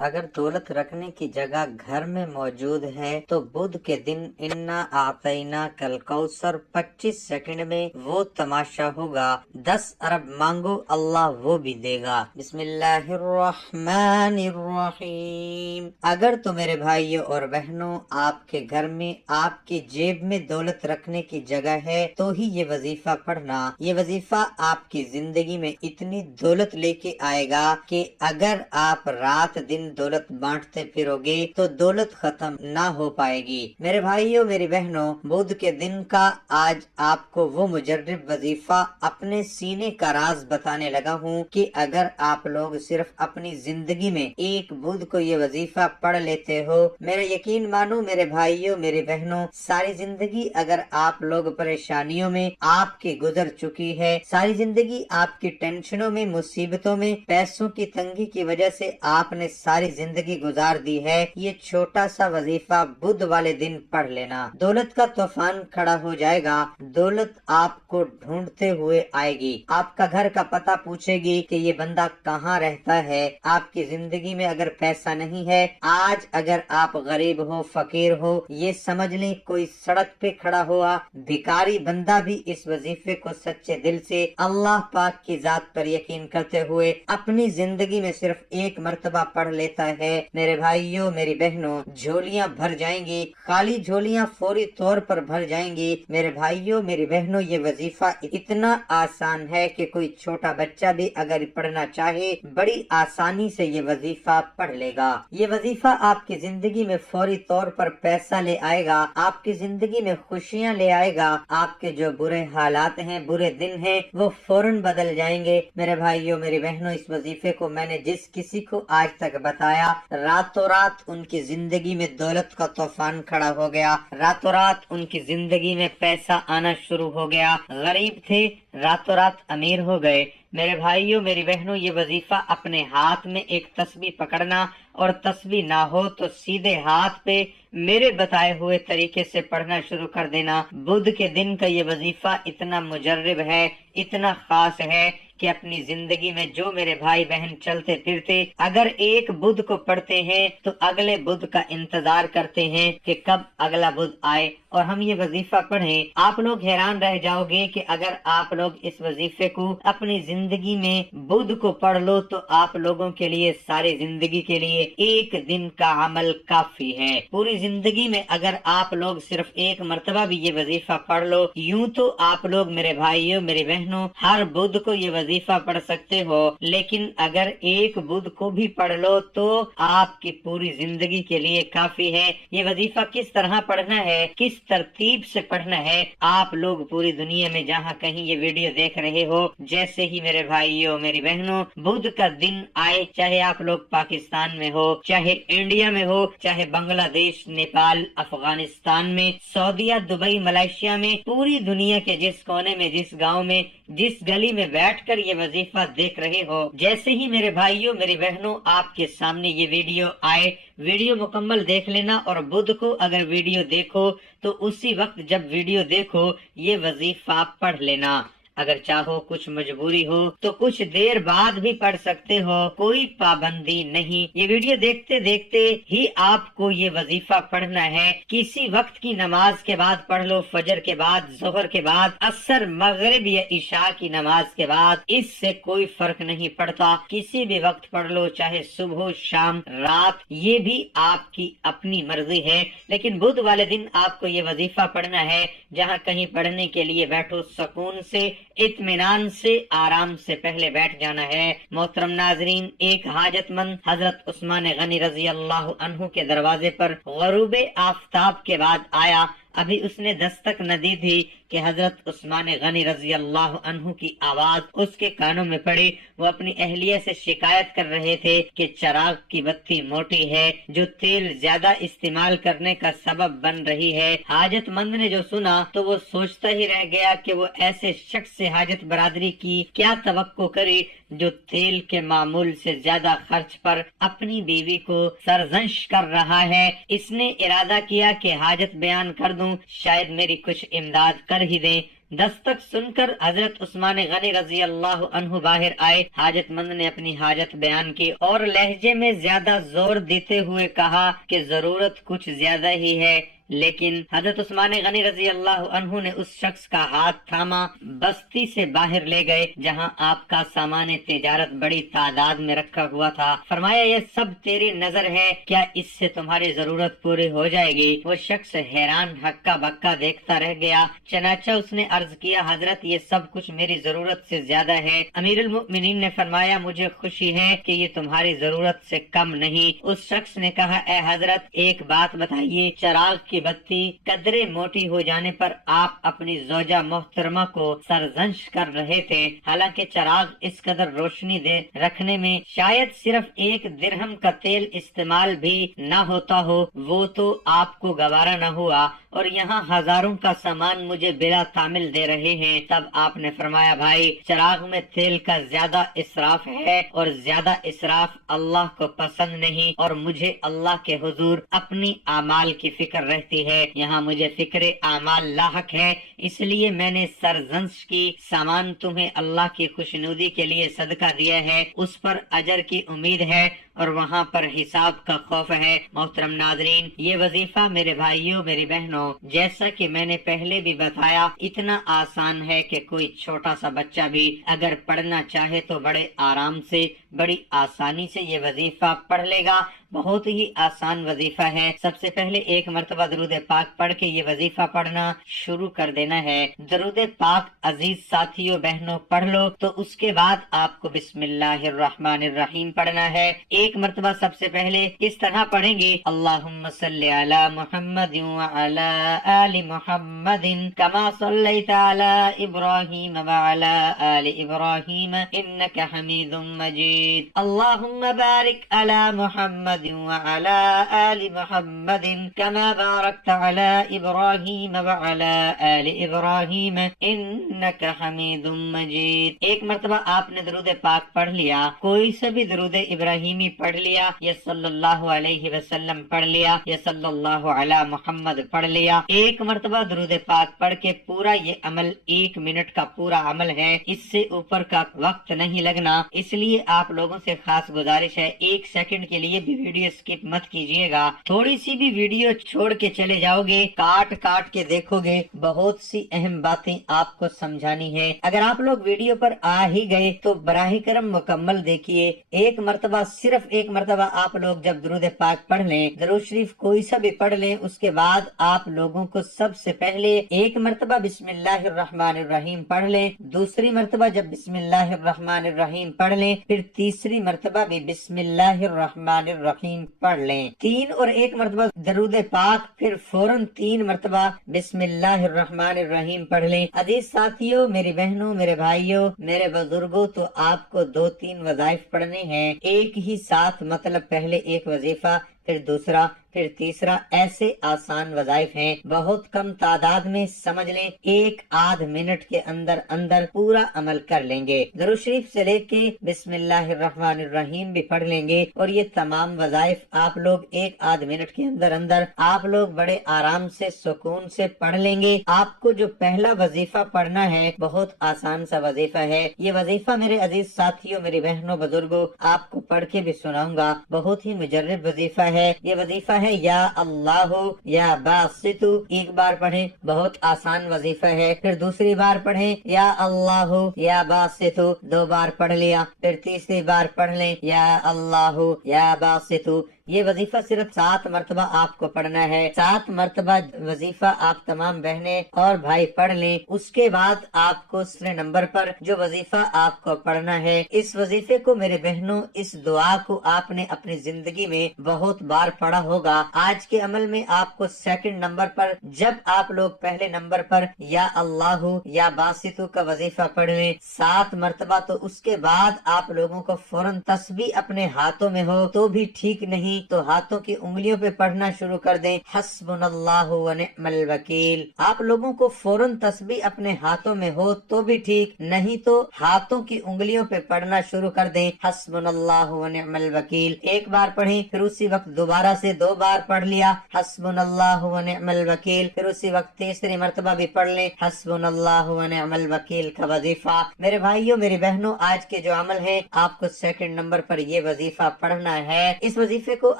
اگر دولت رکھنے کی جگہ گھر میں موجود ہے تو بدھ کے دن انا آتینا کل کوثر 25 سیکنڈ میں وہ تماشا ہوگا. 10 ارب مانگو اللہ وہ بھی دے گا. بسم اللہ الرحمن الرحیم. اگر تو میرے بھائیوں اور بہنوں آپ کے گھر میں آپ کی جیب میں دولت رکھنے کی جگہ ہے تو ہی یہ وظیفہ پڑھنا. یہ وظیفہ آپ کی زندگی میں اتنی دولت لے کے آئے گا کہ اگر آپ رات دن دولت بانٹتے پھرو گے تو دولت ختم نہ ہو پائے گی. میرے بھائیوں میری بہنوں، بدھ کے دن کا آج آپ کو وہ مجرب وظیفہ اپنے سینے کا راز بتانے لگا ہوں کہ اگر آپ لوگ صرف اپنی زندگی میں ایک بدھ کو یہ وظیفہ پڑھ لیتے ہو، میرا یقین مانو میرے بھائیوں میری بہنوں، ساری زندگی اگر آپ لوگ پریشانیوں میں آپ کی گزر چکی ہے، ساری زندگی آپ کی ٹینشنوں میں، مصیبتوں میں، پیسوں کی تنگی کی وجہ سے آپ نے ساری زندگی گزار دی ہے، یہ چھوٹا سا وظیفہ بدھ والے دن پڑھ لینا. دولت کا طوفان کھڑا ہو جائے گا. دولت آپ کو ڈھونڈتے ہوئے آئے گی، آپ کا گھر کا پتہ پوچھے گی کہ یہ بندہ کہاں رہتا ہے. آپ کی زندگی میں اگر پیسہ نہیں ہے، آج اگر آپ غریب ہو، فقیر ہو، یہ سمجھ لیں کوئی سڑک پہ کھڑا ہوا بھکاری بندہ بھی اس وظیفے کو سچے دل سے اللہ پاک کی ذات پر یقین کرتے ہوئے اپنی زندگی میں صرف ایک مرتبہ پڑھ لیتا ہے. میرے بھائیوں میری بہنوں، جھولیاں بھر جائیں گی، خالی جھولیاں فوری طور پر بھر جائیں گی. میرے بھائیوں میری بہنوں، یہ وظیفہ اتنا آسان ہے کہ کوئی چھوٹا بچہ بھی اگر پڑھنا چاہے بڑی آسانی سے یہ وظیفہ پڑھ لے گا. یہ وظیفہ آپ کی زندگی میں فوری طور پر پیسہ لے آئے گا، آپ کی زندگی میں خوشیاں لے آئے گا. آپ کے جو برے حالات ہیں، برے دن ہیں، وہ فوراً بدل جائیں گے. میرے بھائیوں میری بہنوں، اس وظیفے کو میں نے جس کسی کو آج تک بتایا، راتوں رات ان کی زندگی میں دولت کا طوفان کھڑا ہو گیا. راتوں رات ان کی زندگی میں پیسہ آنا شروع ہو گیا. غریب تھے، راتوں رات امیر ہو گئے. میرے بھائیوں میری بہنوں، یہ وظیفہ اپنے ہاتھ میں ایک تسبیح پکڑنا، اور تسبیح نہ ہو تو سیدھے ہاتھ پہ میرے بتائے ہوئے طریقے سے پڑھنا شروع کر دینا. بدھ کے دن کا یہ وظیفہ اتنا مجرب ہے، اتنا خاص ہے کہ اپنی زندگی میں جو میرے بھائی بہن چلتے پھرتے اگر ایک بدھ کو پڑھتے ہیں تو اگلے بدھ کا انتظار کرتے ہیں کہ کب اگلا بدھ آئے اور ہم یہ وظیفہ پڑھیں. آپ لوگ حیران رہ جاؤ گے کہ اگر آپ لوگ اس وظیفے کو اپنی زندگی میں بدھ کو پڑھ لو تو آپ لوگوں کے لیے ساری زندگی کے لیے ایک دن کا عمل کافی ہے. پوری زندگی میں اگر آپ لوگ صرف ایک مرتبہ بھی یہ وظیفہ پڑھ لو، یوں تو آپ لوگ میرے بھائیوں میری بہنوں ہر بدھ کو یہ وظیفہ پڑھ سکتے ہو، لیکن اگر ایک بدھ کو بھی پڑھ لو تو آپ کی پوری زندگی کے لیے کافی ہے. یہ وظیفہ کس طرح پڑھنا ہے، کس ترتیب سے پڑھنا ہے، آپ لوگ پوری دنیا میں جہاں کہیں یہ ویڈیو دیکھ رہے ہو، جیسے ہی میرے بھائیوں میری بہنوں بدھ کا دن آئے، چاہے آپ لوگ پاکستان میں ہو، چاہے انڈیا میں ہو، چاہے بنگلہ دیش، نیپال، افغانستان میں، سعودیہ، دبئی، ملائیشیا میں، پوری دنیا کے جس کونے میں، جس گاؤں میں، جس گلی میں بیٹھ کر یہ وظیفہ دیکھ رہے ہو، جیسے ہی میرے بھائیوں میری بہنوں آپ کے سامنے یہ ویڈیو آئے، ویڈیو مکمل دیکھ لینا. اور بدھ کو اگر ویڈیو دیکھو تو اسی وقت جب ویڈیو دیکھو یہ وظیفہ پڑھ لینا. اگر چاہو کچھ مجبوری ہو تو کچھ دیر بعد بھی پڑھ سکتے ہو، کوئی پابندی نہیں. یہ ویڈیو دیکھتے دیکھتے ہی آپ کو یہ وظیفہ پڑھنا ہے. کسی وقت کی نماز کے بعد پڑھ لو، فجر کے بعد، ظہر کے بعد، عصر، مغرب یا عشاء کی نماز کے بعد، اس سے کوئی فرق نہیں پڑتا. کسی بھی وقت پڑھ لو، چاہے صبح، شام، رات، یہ بھی آپ کی اپنی مرضی ہے. لیکن بدھ والے دن آپ کو یہ وظیفہ پڑھنا ہے. جہاں کہیں پڑھنے کے لیے بیٹھو، سکون سے، اطمینان سے، آرام سے پہلے بیٹھ جانا ہے. محترم ناظرین، ایک حاجت مند حضرت عثمان غنی رضی اللہ عنہ کے دروازے پر غروب آفتاب کے بعد آیا. ابھی اس نے دستک نہ دی تھی کہ حضرت عثمان غنی رضی اللہ عنہ کی آواز اس کے کانوں میں پڑی. وہ اپنی اہلیہ سے شکایت کر رہے تھے کہ چراغ کی بتی موٹی ہے جو تیل زیادہ استعمال کرنے کا سبب بن رہی ہے. حاجت مند نے جو سنا تو وہ سوچتا ہی رہ گیا کہ وہ ایسے شخص سے حاجت برادری کی کیا توقع کرے جو تیل کے معمول سے زیادہ خرچ پر اپنی بیوی کو سرزنش کر رہا ہے. اس نے ارادہ کیا کہ حاجت بیان کر دوں، شاید میری کچھ امداد کر ہی دیں. दस्तक सुनकर हजरत उस्मान गनी रजी अल्लाह अन्हु बाहर आए। हाजतमंद ने अपनी हाजत बयान की और लहजे में ज्यादा जोर देते हुए कहा कि जरूरत कुछ ज्यादा ही है, लेकिन हजरत उस्मान गनी रजी अल्लाह अन्हु ने उस शख्स का हाथ थामा, बस्ती से बाहर ले गए जहां आपका सामान तिजारत बड़ी तादाद में रखा हुआ था। फरमाया, ये सब तेरी नजर है, क्या इससे तुम्हारी जरूरत पूरी हो जाएगी? वो शख्स हैरान हक्का बक्का देखता रह गया। चनाचा उसने अर्ज किया, हजरत ये सब कुछ मेरी जरूरत से ज्यादा है। अमीरुल मुमिनीन ने फरमाया, मुझे खुशी है कि ये तुम्हारी जरूरत से कम नहीं। उस शख्स ने कहा, ए हजरत एक बात बताइए, चराग की बत्ती कदरे मोटी हो जाने पर आप अपनी जोजा मोहतरमा को सरजंश कर रहे थे, हालांकि चराग इस कदर रोशनी दे रखने में शायद सिर्फ 1 दिरहम का तेल इस्तेमाल भी न होता हो, वो तो आपको गवारा न हुआ और यहाँ हजारों का सामान मुझे बिला तामिल दे रहे हैं। तब आपने फरमाया, भाई चराग में तेल का ज्यादा इसराफ है और ज्यादा इसराफ अल्लाह को पसंद नहीं, और मुझे अल्लाह के हुजूर अपनी आमाल की फिक्र रहती है। यहाँ मुझे फिक्र आमाल लाहक है, इसलिए मैंने सरजंश की सामान तुम्हें अल्लाह की खुशनुदी के लिए सदका दिया है। उस पर अजर की उम्मीद है और वहाँ पर हिसाब का खौफ है। मोहतरम नाजरीन, ये वजीफा मेरे भाइयों मेरी बहनों, जैसा कि मैंने पहले भी बताया, इतना आसान है कि कोई छोटा सा बच्चा भी अगर पढ़ना चाहे तो बड़े आराम से, बड़ी आसानी से ये वजीफा पढ़ लेगा। बहुत ही आसान वजीफा है। सबसे पहले 1 मरतबा दरूद पाक पढ़ के ये वजीफा पढ़ना शुरू कर देना है। दरूद पाक अजीज साथियों बहनों पढ़ लो तो उसके बाद आपको बिस्मिल्लाहिर्रहमानिर्रहीम पढ़ना है। 1 मरतबा सबसे पहले इस तरह पढ़ेंगे, अल्लाहुम्मा सल्ली अला मुहम्मदिन व अला आलि मुहम्मदिन कमा सल्लैता अला इब्राहीम व अला आलि इब्राहीम इन्नका हमीदुम मजीद। अल्लाहुम्मा बारिक अला मुहम्मद वअला आलि मुहम्मदिन कमा बारकता अला इब्राहीम वअला आलि इब्राहीम इन्नका हमीदुम मजीद। 1 मरतबा आपने दरूद पाक पढ़ लिया, कोई सा भी दरूद इब्राहीमी पढ़ लिया, या सल्लल्लाहु अलैहि वसल्लम पढ़ लिया, या सल्लल्लाहु अला मुहम्मद पढ़ लिया। 1 मरतबा दरूद पाक पढ़ के पूरा ये अमल 1 मिनट का पूरा अमल है, इससे ऊपर का वक्त नहीं लगना। इसलिए आप लोगों से खास गुजारिश है, 1 सेकंड के लिए भी वीडियो स्किप मत कीजिएगा। थोड़ी सी भी वीडियो छोड़ के चले जाओगे, काट काट के देखोगे, बहुत सी अहम बातें आपको समझानी है। अगर आप लोग वीडियो पर आ ही गए तो बराह करम मुकम्मल देखिए। 1 मरतबा, सिर्फ 1 मरतबा आप लोग जब दरूद पाक पढ़ लें, दरूद शरीफ कोई सा भी पढ़ लें, उसके बाद आप लोगों को सबसे पहले 1 मरतबा बिस्मिल्लाहिर्रहमानिर्रहीम पढ़ लें। दूसरी मरतबा जब बिस्मिल्लाहिर्रहमानिर्रहीम पढ़ लें, फिर तीसरी मरतबा भी बिस्मिल्लाहिर्रहमानिर्रहीम पढ़ लें। 3 और 1 मरतबा दरूद पाक, फिर फौरन 3 मरतबा बिस्मिल्लाहिर्रहमानिर्रहीम पढ़ लें। अजीज साथियों, मेरी बहनों, मेरे भाइयों, मेरे बुजुर्गों, तो आपको 2-3 वज़ाइफ पढ़ने हैं एक ही साथ। मतलब पहले 1 वजीफा, फिर दूसरा, फिर तीसरा, ऐसे आसान वज़ाइफ हैं, बहुत कम तादाद में, समझ लें 1-8 मिनट के अंदर अंदर पूरा अमल कर लेंगे। दरूद शरीफ से लेके बिस्मिल्लाहिर्रहमानिर्रहीम भी पढ़ लेंगे और ये तमाम वज़ाइफ आप लोग 1-8 मिनट के अंदर अंदर आप लोग बड़े आराम से, सुकून से पढ़ लेंगे। आपको जो पहला वजीफा पढ़ना है, बहुत आसान सा वजीफा है। ये वजीफा मेरे अजीज साथियों, मेरी बहनों, बुजुर्गों, आपको पढ़ के भी सुनाऊंगा। बहुत ही मुजर्रब वजीफा है। ये वजीफा है या अल्लाह या बासितु। 1 बार पढ़ें, बहुत आसान वजीफा है। फिर दूसरी बार पढ़ें या अल्लाह या बासितु, 2 बार पढ़ लिया। फिर तीसरी बार पढ़ लें या अल्लाह या बासितु। ये वजीफा सिर्फ 7 मरतबा आपको पढ़ना है। 7 मरतबा वजीफा आप तमाम बहनें और भाई पढ़ लें। उसके बाद आपको दूसरे नंबर पर जो वजीफा आपको पढ़ना है, इस वजीफे को मेरे बहनों, इस दुआ को आपने अपनी जिंदगी में बहुत बार पढ़ा होगा। आज के अमल में आपको सेकंड नंबर पर, जब आप लोग पहले नंबर पर या अल्लाह या बासितु का वजीफा पढ़ लें 7 मरतबा, तो उसके बाद आप लोगों को फौरन तस्बीह अपने हाथों में हो तो भी ठीक नहीं, तो हाथों की उंगलियों पे पढ़ना शुरू कर दें हस्बुनल्लाहु व निअमल वकील। आप लोगों को फौरन तस्बीह अपने हाथों में हो तो भी ठीक, नहीं तो हाथों की उंगलियों पे पढ़ना शुरू कर दें हस्बुनल्लाहु व निअमल वकील। एक बार पढ़ें, फिर उसी वक्त दोबारा से 2 बार पढ़ लिया हस्बुनल्लाहु व निअमल वकील, फिर उसी वक्त तीसरी मर्तबा भी पढ़ लें हस्बुनल्लाहु व निअमल वकील का वजीफा। मेरे भाइयों मेरी बहनों, आज के जो अमल है आपको सेकंड नंबर पर ये वजीफा पढ़ना है। इस वजीफे को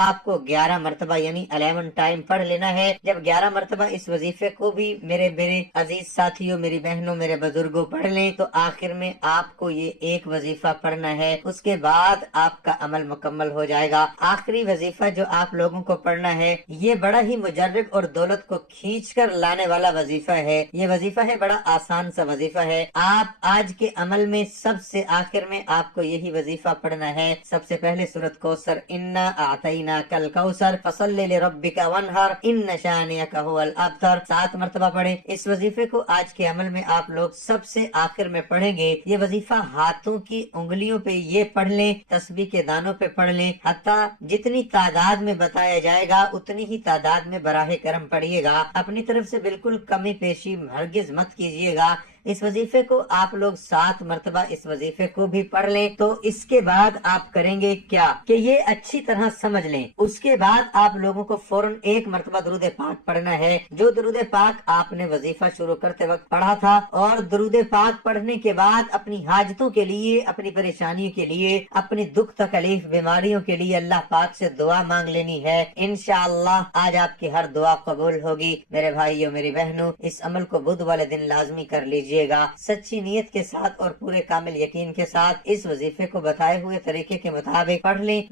आपको 11 मरतबा यानी 11 टाइम पढ़ लेना है। जब 11 मरतबा इस वजीफे को भी मेरे अजीज साथियों, मेरी बहनों, मेरे बुजुर्गों पढ़ लें तो आखिर में आपको ये एक वजीफा पढ़ना है, उसके बाद आपका अमल मुकम्मल हो जाएगा। आखिरी वजीफा जो आप लोगों को पढ़ना है ये बड़ा ही मुजर्रब और दौलत को खींच कर लाने वाला वजीफा है। ये वजीफा है बड़ा आसान सा वजीफा है। आप आज के अमल में सबसे आखिर में आपको यही वजीफा पढ़ना है। सबसे पहले सूरत कौसर, इन्ना आतैना कल कौसर फसल्लि लिरब्बिका वनहर इन्न शानियका हुवल अबतर, 7 मरतबा पढ़े। इस वजीफे को आज के अमल में आप लोग सबसे आखिर में पढ़ेंगे। ये वजीफा हाथों की उंगलियों पे ये पढ़ लें, तस्बीह के दानों पे पढ़ लें, हत्ता जितनी तादाद में बताया जाएगा उतनी ही तादाद में बराहे करम पढ़िएगा। अपनी तरफ से बिल्कुल कमी पेशी हरगिज मत कीजिएगा। इस वजीफे को आप लोग 7 मरतबा इस वजीफे को भी पढ़ लें तो इसके बाद आप करेंगे क्या कि ये अच्छी तरह समझ लें। उसके बाद आप लोगों को फौरन 1 मरतबा दरूद पाक पढ़ना है, जो दरूद पाक आपने वजीफा शुरू करते वक्त पढ़ा था। और दरूद पाक पढ़ने के बाद अपनी हाजतों के लिए, अपनी परेशानियों के लिए, अपनी दुख तकलीफ बीमारियों के लिए अल्लाह पाक से दुआ मांग लेनी है। इंशाअल्लाह आज आपकी हर दुआ कबूल होगी। मेरे भाइयों मेरी बहनों, इस अमल को बुध वाले दिन लाजमी कर लीजिए। सच्ची नीयत के साथ और पूरे कामिल यकीन के साथ इस वजीफे को बताए हुए तरीके के मुताबिक पढ़ लें।